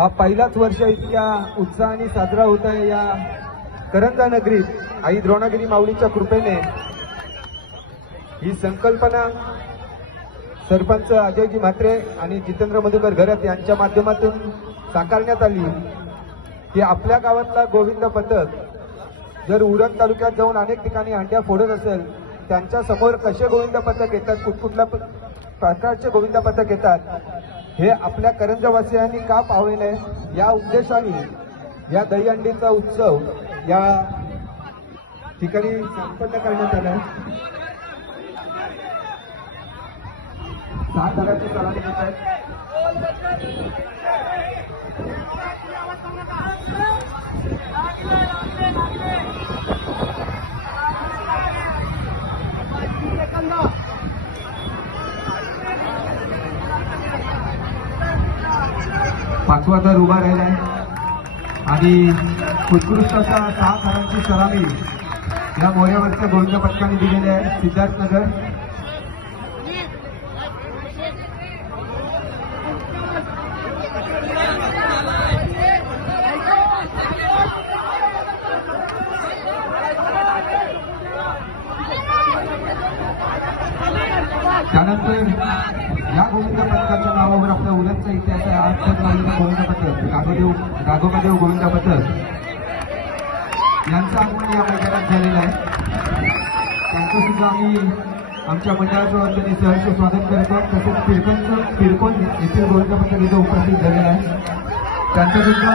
हा पहिलाच वर्ष इतक्या उत्साहाने साजरा होत आहे या करंजा नगरीत आई द्रोणागिरी माऊलीच्या कृपेने। ही संकल्पना सरपंच अजयजी म्हात्रे आणि जितेंद्र मधुकर घरत यांच्या माध्यमातून साकारण्यात आली की आपल्या गावातला गोविंद पथक जर उरण तालुक्यात जाऊन अनेक ठिकाणी अंड्या फोडत असेल, त्यांच्या समोर कसे गोविंद पथक येतात, कुठकुठल्या प्रकारचे गोविंद पथक येतात, हे आपल्या करंजवासियांनी का पाहावे नये या उद्देशाने या दहीहंडीचा उत्सव या ठिकाणी संपन्न करण्यात आला। 7 हजाराची सलामी देत आहेत। पाचवा तर उभा राहिला आहे आणि उत्कृष्ट असा 7 हजारांची सलामी या मोऱ्यावरच्या गोविंद पथकाने दिलेली आहे। सिद्धार्थनगर त्यानंतर या गोविंद पथकाच्या नावावर आपल्या उरणचा इतिहास आहे। आज तर गोविंद पथक राघोबादेव गोविंद पथक यांचं आगमन या मैदानात झालेलं आहे। त्यांचं सुद्धा आम्ही आमच्या मंडळाच्या वतीने सहर्ष स्वागत करतो। तसेच पिरकोन येथील गोविंद पथक इथं उपस्थित झालेलं आहे, त्यांचं सुद्धा